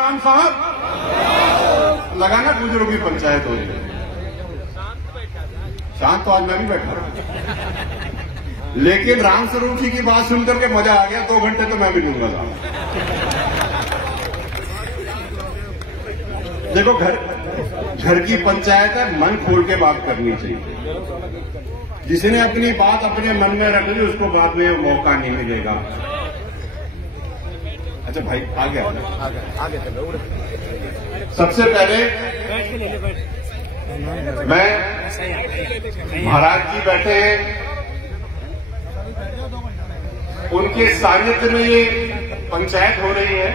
राम साहब लगाना बुजुर्गों की पंचायत हो जाए। शांत तो आज मैं भी बैठा हूं, लेकिन राम स्वरूप जी की बात सुनकर के मजा आ गया। 2 घंटे तो मैं भी लूंगा। देखो, घर की पंचायत है, मन खोल के बात करनी चाहिए। जिसने अपनी बात अपने मन में रख ली उसको बाद में मौका नहीं मिलेगा। अच्छा भाई आगे सबसे पहले मैं महाराज जी बैठे हैं, उनके सानिध्य में ये पंचायत हो रही है,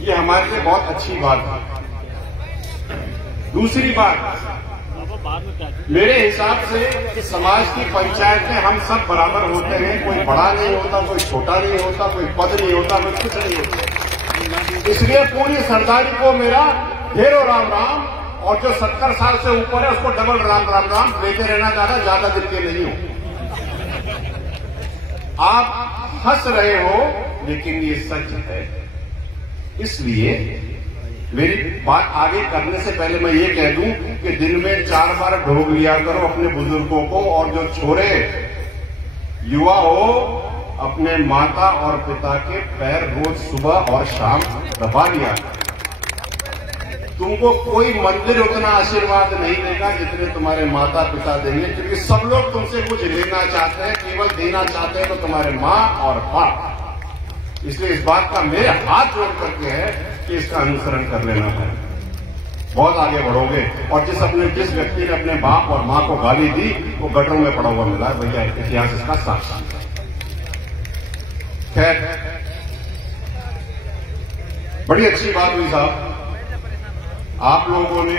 ये हमारे लिए बहुत अच्छी बात है। दूसरी बात, मेरे हिसाब से समाज की पंचायत में हम सब बराबर होते हैं। कोई बड़ा नहीं होता, कोई छोटा नहीं होता, कोई पद नहीं होता, कोई कुछ नहीं होता। इसलिए पूरी सरदारी को मेरा ढेरों राम राम, और जो 70 साल से ऊपर है उसको डबल राम राम राम देते रहना ज्यादा दिन के नहीं हो। आप हंस रहे हो लेकिन ये सच है। इसलिए मेरी बात आगे करने से पहले मैं ये कह दूं कि दिन में 4 बार ढोक लिया करो अपने बुजुर्गों को, और जो छोरे युवा हो अपने माता और पिता के पैर रोज सुबह और शाम दबा लिया। तुमको कोई मंदिर उतना आशीर्वाद नहीं देगा जितने तुम्हारे माता पिता देंगे, क्योंकि सब लोग तुमसे कुछ लेना चाहते हैं, केवल देना चाहते हैं तो तुम्हारे माँ और बाप। इसलिए इस बात का मेरे हाथ जोड़ करके है कि इसका अनुसरण कर लेना है, बहुत आगे बढ़ोगे। और जिस व्यक्ति ने अपने बाप और मां को गाली दी वो गटरों में पड़ा हुआ मिला है भैया, इतिहास इसका साक्षी है। खैर, बड़ी अच्छी बात हुई साहब, आप लोगों ने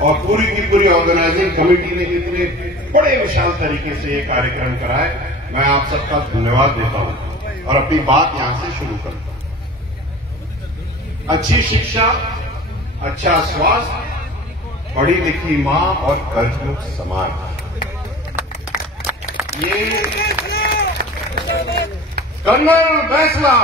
और पूरी की पूरी ऑर्गेनाइजिंग कमेटी ने इतने बड़े विशाल तरीके से ये कार्यक्रम कराए। मैं आप सबका धन्यवाद देता हूं और अपनी बात यहां से शुरू करता हूं। अच्छी शिक्षा, अच्छा स्वास्थ्य, पढ़ी लिखी मां और कर्जमुक्त समाज, ये कर्नल फैसला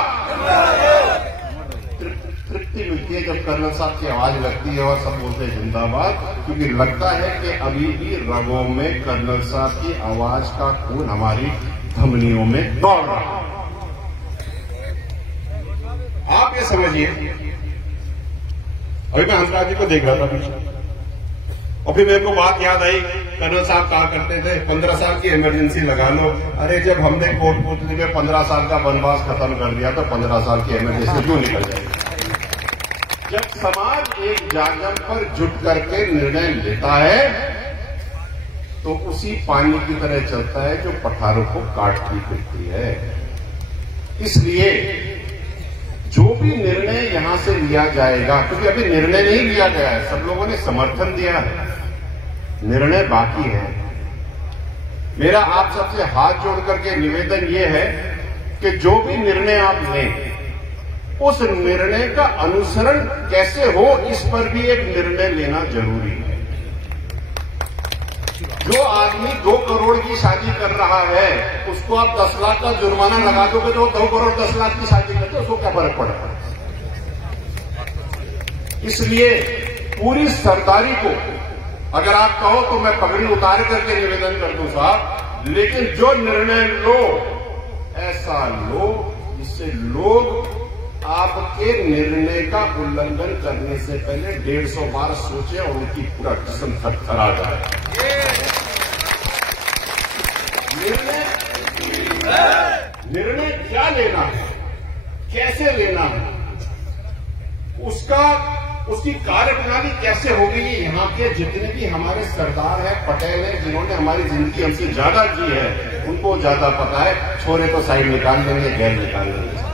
तृप्ति मिलती है जब कर्नल साहब की आवाज लगती है और सब बोलते हैं जिंदाबाद, क्योंकि लगता है कि अभी भी रगों में कर्नल साहब की आवाज का खून हमारी धमनियों में दौड़ रहा है। आप ये समझिए, अभी मैं हंसराज जी को देख रहा था पीछे, और फिर मेरे को बात याद आई, कर्नल साहब कहा करते थे 15 साल की इमरजेंसी लगा लो। अरे जब हमने कोटपुतली में 15 साल का वनवास खत्म कर दिया तो 15 साल की इमरजेंसी क्यों निकल जाएगी? जब समाज एक जागरण पर जुट करके निर्णय लेता है तो उसी पानी की तरह चलता है जो पठारों को काटती फिरती है। इसलिए जो भी निर्णय यहां से लिया जाएगा, क्योंकि अभी निर्णय नहीं लिया गया है, सब लोगों ने समर्थन दिया है, निर्णय बाकी है। मेरा आप सबसे हाथ जोड़ करके निवेदन यह है कि जो भी निर्णय आप लें उस निर्णय का अनुसरण कैसे हो, इस पर भी एक निर्णय लेना जरूरी है। जो आदमी 2 करोड़ की शादी कर रहा है उसको आप 10 लाख का जुर्माना लगा दोगे तो 2 करोड़ 10 लाख की शादी करते उसको क्या फर्क पड़ेगा? इसलिए पूरी सरदारी को अगर आप कहो तो मैं पगड़ी उतार करके निवेदन कर दूं साहब, लेकिन जो निर्णय लो ऐसा लो जिससे लोग आपके निर्णय का उल्लंघन करने से पहले 150 बार सोचे और उनकी पूरा जिस्म थरथरा जाए। निर्णय क्या लेना है, कैसे लेना है, उसकी कार्यप्रणाली कैसे होगी, यहाँ के जितने भी हमारे सरदार हैं, पटेल हैं, जिन्होंने हमारी जिंदगी हमसे ज्यादा जी है, उनको ज्यादा पता है। छोरे तो साइड निकाल देंगे, गैर निकाल देंगे।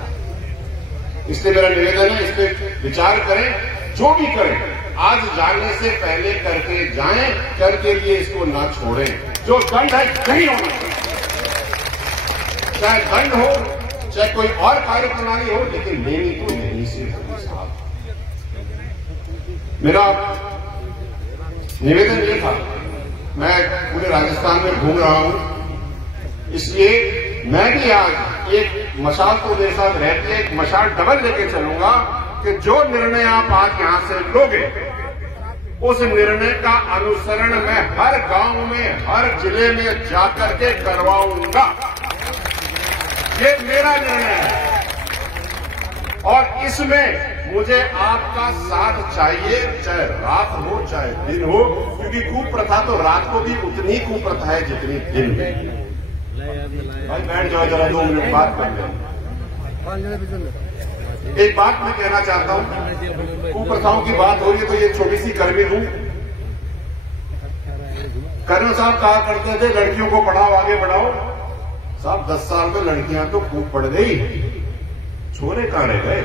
इसलिए मेरा निवेदन है, इस पर विचार करें, जो भी करें आज जाने से पहले करके जाएं, कल के लिए इसको ना छोड़ें। जो दंड है नहीं होना चाहिए, चाहे दंड हो चाहे कोई और कार्यप्रणाली हो, लेकिन लेनी तो यहीं से होगी साहब। मेरा निवेदन ये था, मैं पूरे राजस्थान में घूम रहा हूं, इसलिए मैं भी आज एक मशाल तो मेरे साथ रहती है, एक मशाल डबल लेके चलूंगा कि जो निर्णय आप आज यहां से लोगे, उस निर्णय का अनुसरण मैं हर गांव में, हर जिले में जाकर के करवाऊंगा। ये मेरा निर्णय है और इसमें मुझे आपका साथ चाहिए, चाहे रात हो चाहे दिन हो, क्योंकि कुप्रथा तो रात को भी उतनी कुप्रथा है जितनी दिन में। भाई बैठ जाओ, जरा 2 मिनट बात कर लें। एक बात मैं कहना चाहता हूं, कुप्रथाओं की बात हो रही है तो ये छोटी सी कर भी दूं। कर्नल साहब कहा करते थे लड़कियों को पढ़ाओ, आगे बढ़ाओ। साहब 10 साल में लड़कियां तो खूब पढ़ गई, छोरे कहां रह गए?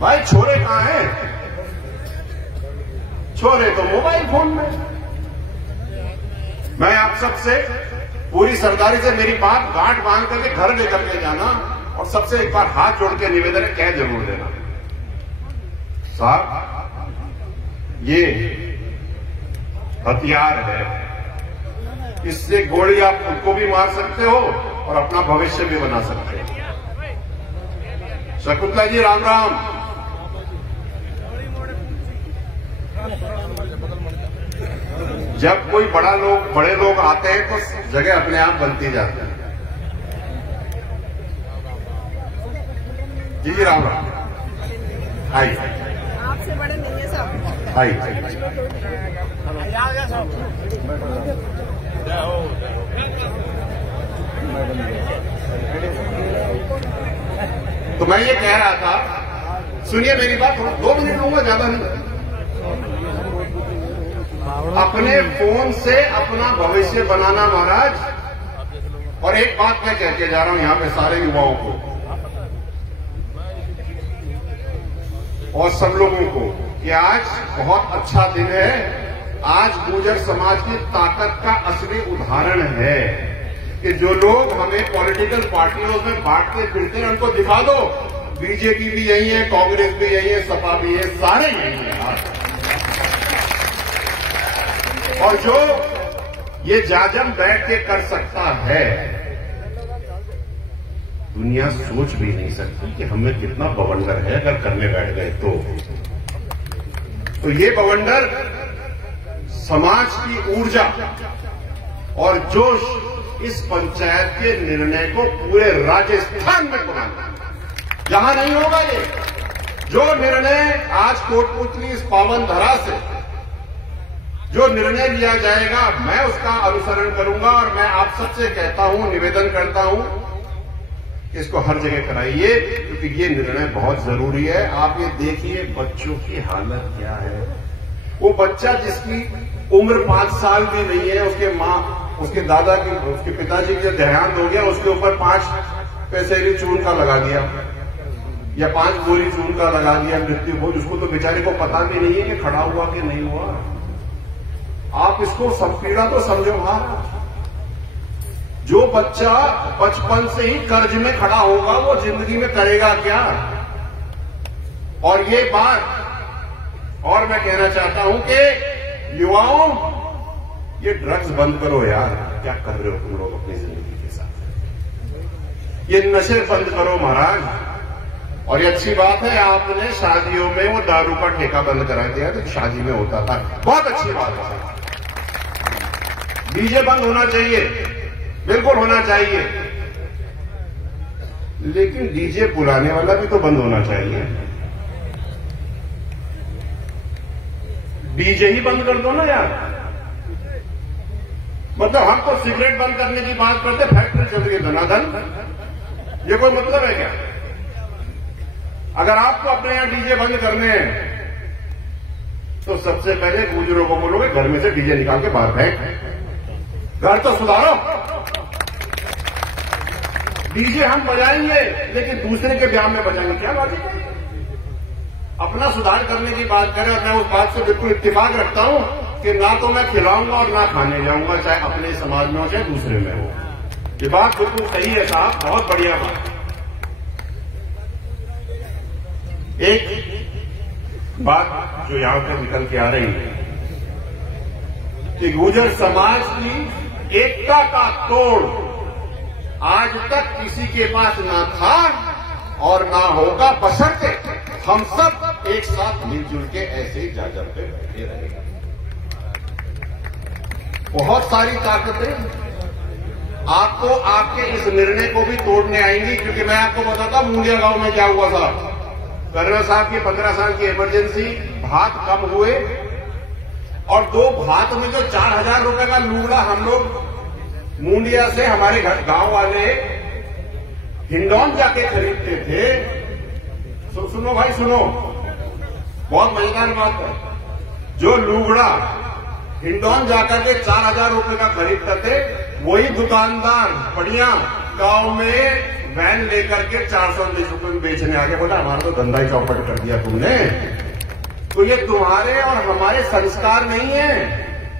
भाई छोरे कहां हैं? छोरे तो मोबाइल फोन में। मैं आप सबसे पूरी सरदारी से मेरी बात गांठ बांध करके घर लेकर के जाना और सबसे एक बार हाथ जोड़ के निवेदन है, कह जरूर देना, साहब ये हथियार है, इससे गोली आप खुद को भी मार सकते हो और अपना भविष्य भी बना सकते हो। शकुंतला जी राम राम। जब कोई बड़े लोग आते हैं तो जगह अपने आप बनती जाती है। जी राम राम। आइए, आपसे बड़े नहीं है साहब। आइए। तो मैं ये कह रहा था, सुनिए मेरी बात, 2 मिनट लूंगा, ज्यादा नहीं। अपने फोन से अपना भविष्य बनाना महाराज। और एक बात मैं कह के जा रहा हूं यहां पे सारे युवाओं को और सब लोगों को कि आज बहुत अच्छा दिन है। आज गुर्जर समाज की ताकत का असली उदाहरण है कि जो लोग हमें पॉलिटिकल पार्टियों में बांटते फिरते हैं उनको दिखा दो, बीजेपी भी यही है, कांग्रेस भी यही है, सपा भी है, सारे यही है। और जो ये जाजम बैठ के कर सकता है, दुनिया सोच भी नहीं सकती कि हमें कितना बवंडर है अगर करने बैठ गए तो ये बवंडर समाज की ऊर्जा और जोश इस पंचायत के निर्णय को पूरे राजस्थान में बनाना, यहां नहीं होगा। ये जो निर्णय आज कोटपुतली इस पावन धरा से जो निर्णय लिया जाएगा, मैं उसका अनुसरण करूंगा और मैं आप सबसे कहता हूं, निवेदन करता हूं, इसको हर जगह कराइए क्योंकि ये निर्णय बहुत जरूरी है। आप ये देखिए बच्चों की हालत क्या है। वो बच्चा जिसकी उम्र 5 साल भी नहीं है, उसके दादा की, उसके पिताजी का देहांत हो गया, उसके ऊपर 5 पैसे चून का लगा दिया या 5 बोरी चून का लगा दिया मृत्यु भोज। उसको तो बेचारे को पता भी नहीं है कि खड़ा हुआ कि नहीं हुआ। आप इसको सब पीड़ा तो समझो। जो बच्चा बचपन से ही कर्ज में खड़ा होगा वो जिंदगी में करेगा क्या? और ये बात और मैं कहना चाहता हूं कि युवाओं, ये ड्रग्स बंद करो यार। क्या कर रहे हो तुम लोग अपनी जिंदगी के साथ? ये नशे बंद करो महाराज। और ये अच्छी बात है आपने शादियों में वो दारू का ठेका बंद करा दिया तो शादी में होता था, बहुत अच्छी बात है। डीजे बंद होना चाहिए, बिल्कुल होना चाहिए, लेकिन डीजे बुलाने वाला भी तो बंद होना चाहिए। डीजे ही बंद कर दो ना यार। मतलब हम तो सिगरेट बंद करने की बात करते, फैक्ट्री चल गई धनाधन, ये कोई मतलब है क्या? अगर आपको अपने यहां डीजे बंद करने हैं तो सबसे पहले बुजुर्गों को बोलोगे घर में से डीजे निकाल के बाहर फेंक, घर तो सुधारो। डीजे हम बजाएंगे लेकिन दूसरे के ब्याह में बजाएंगे, क्या लॉजिक है? अपना सुधार करने की बात करें। और मैं उस बात से बिल्कुल इत्तेफाक रखता हूं कि ना तो मैं खिलाऊंगा और ना खाने जाऊंगा, चाहे अपने समाज में हो चाहे दूसरे में हो। ये बात बिल्कुल सही है साहब, बहुत बढ़िया बात। एक बात जो यहां पर निकल के आ रही है कि गुर्जर समाज की एकता का तोड़ आज तक किसी के पास ना था और ना होगा, बशर्ते हम सब एक साथ मिलजुल के ऐसे ही जाजर पे बैठे रहेंगे। बहुत सारी ताकतें आपको आपके इस निर्णय को भी तोड़ने आएंगी, क्योंकि मैं आपको बताता हूं मुंडिया गांव में क्या हुआ था। कर्नल साहब की 15 साल की इमरजेंसी, भात कम हुए और 2 भात में जो 4000 रुपए का लूगड़ा हम लोग मुंडिया से हमारे घर गांव वाले हिंडौन जाके खरीदते थे। सुनो भाई सुनो, बहुत मजेदार बात है। जो लूगड़ा हिंडौन जाकर के 4000 रुपए का खरीदते थे, वही दुकानदार बढ़िया गांव में वैन लेकर के 420 रुपए में बेचने आ गया। बोला हमारा तो धंधा ही चौपट कर दिया तुमने। तो ये तुम्हारे और हमारे संस्कार नहीं है,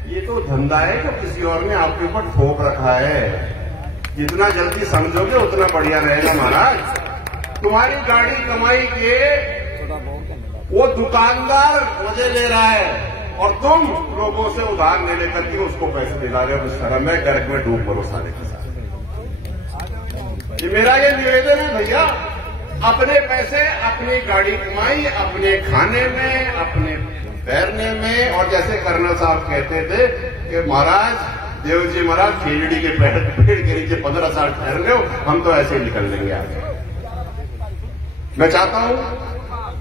ये तो धंधा है जो किसी और ने आपके ऊपर ठोक रखा है। जितना जल्दी समझोगे उतना बढ़िया रहेगा महाराज। तुम्हारी गाड़ी कमाई के वो दुकानदार मजे ले रहा है और तुम लोगों से उधार ले लेकर के उसको पैसे दिला रहे हो। इस तरह में गर्क में डूब करो सारे के सारे। मेरा ये निवेदन है भैया, अपने पैसे अपनी गाड़ी कमाई, अपने खाने में, अपने तैरने में। और जैसे कर्नल साहब कहते थे कि महाराज देव जी महाराज खेजड़ी के पेड़ के नीचे 15 साल ठहर रहे हो, हम तो ऐसे ही निकल लेंगे आगे। मैं चाहता हूं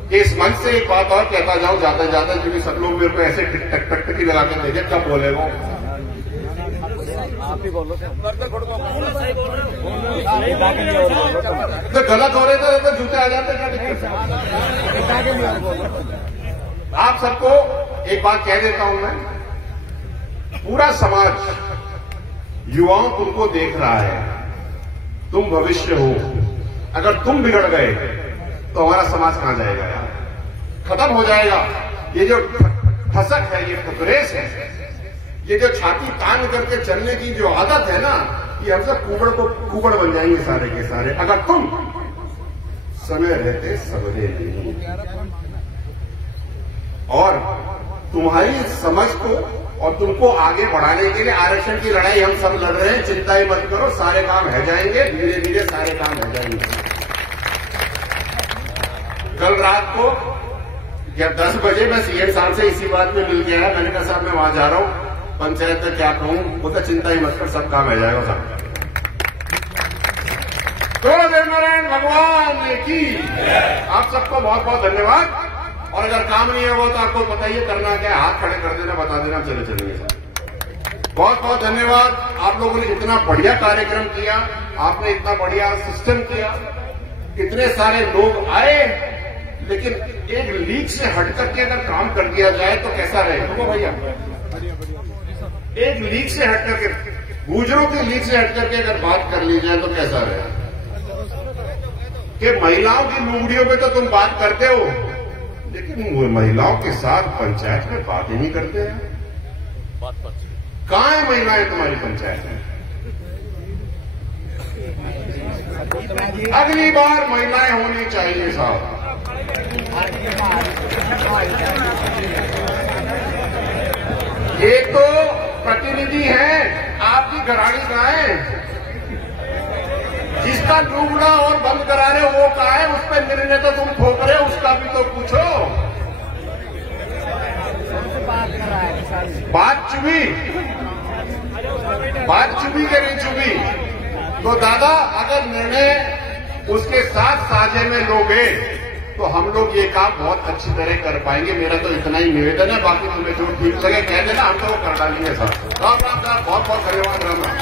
कि इस मंच से एक बात और कहता जाऊं जाते जाते, क्योंकि सब लोग मेरे को ऐसे टिक टक टक टक लगा के देखे कब बोले वो। आप ही बोलो तो गलत हो रहे थे तो जूते आ जाते। आप सबको एक बात कह देता हूं मैं, पूरा समाज युवाओं तुमको देख रहा है, तुम भविष्य हो। अगर तुम बिगड़ गए तो हमारा समाज कहां जाएगा यार, खत्म हो जाएगा। ये जो ठसक है, ये फुकरेस है, ये जो छाती तान करके चलने की जो आदत है ना, ये हम सब कुबड़ बन जाएंगे सारे के सारे, अगर तुम समय रहते सबरे नहीं। और तुम्हारी समझ को और तुमको आगे बढ़ाने के लिए आरक्षण की लड़ाई हम सब लड़ रहे हैं। चिंता ही मत करो, सारे काम हो जाएंगे, धीरे धीरे सारे काम हो जाएंगे। कल रात को या 10 बजे मैं सीएम साहब से इसी बात में मिल गया है। मैंने कहा साहब मैं वहां जा रहा हूं, पंचायत में क्या कहूं। वो तो चिंता ही मत कर, सब काम हो जाएगा साहब। तो देवनारायण भगवान की आप सबको बहुत बहुत धन्यवाद। और अगर काम नहीं होगा तो आपको बताइए करना क्या है, हाथ खड़े कर देना, बता देना, चले चलेंगे साहब। बहुत बहुत धन्यवाद। आप लोगों ने इतना बढ़िया कार्यक्रम किया, आपने इतना बढ़िया सिस्टम किया, इतने सारे लोग आए। लेकिन एक लीक से हट करके अगर काम कर दिया जाए तो कैसा रहेगा तो भैया? एक लीक से हट करके, गुजरों की लीक से हट करके अगर बात कर ली जाए तो कैसा रहेगा? कि महिलाओं की लुगड़ियों पे तो तुम बात करते हो, लेकिन वो महिलाओं के साथ पंचायत में बात ही नहीं करते हैं। कहां है महिलाएं तुम्हारी पंचायत में? अगली बार महिलाएं होनी चाहिए साहब। ये तो प्रतिनिधि है, आपकी घरानी कहां है? जिसका लूगड़ा और बंद करा रहे हो वो कहां है? उस पर निर्णय तो तुम ठोक रहे हो, उसका भी तो पूछो। बात चुभी के नहीं चुभी तो दादा, अगर निर्णय उसके साथ साझे में लोगे तो हम लोग ये काम बहुत अच्छी तरह कर पाएंगे। मेरा तो इतना ही निवेदन है, बाकी तुम्हें जो ठीक लगे कह देना, हम तो वो कर डालेंगे साहब। राम राम साहब, बहुत बहुत धन्यवाद। राम राम।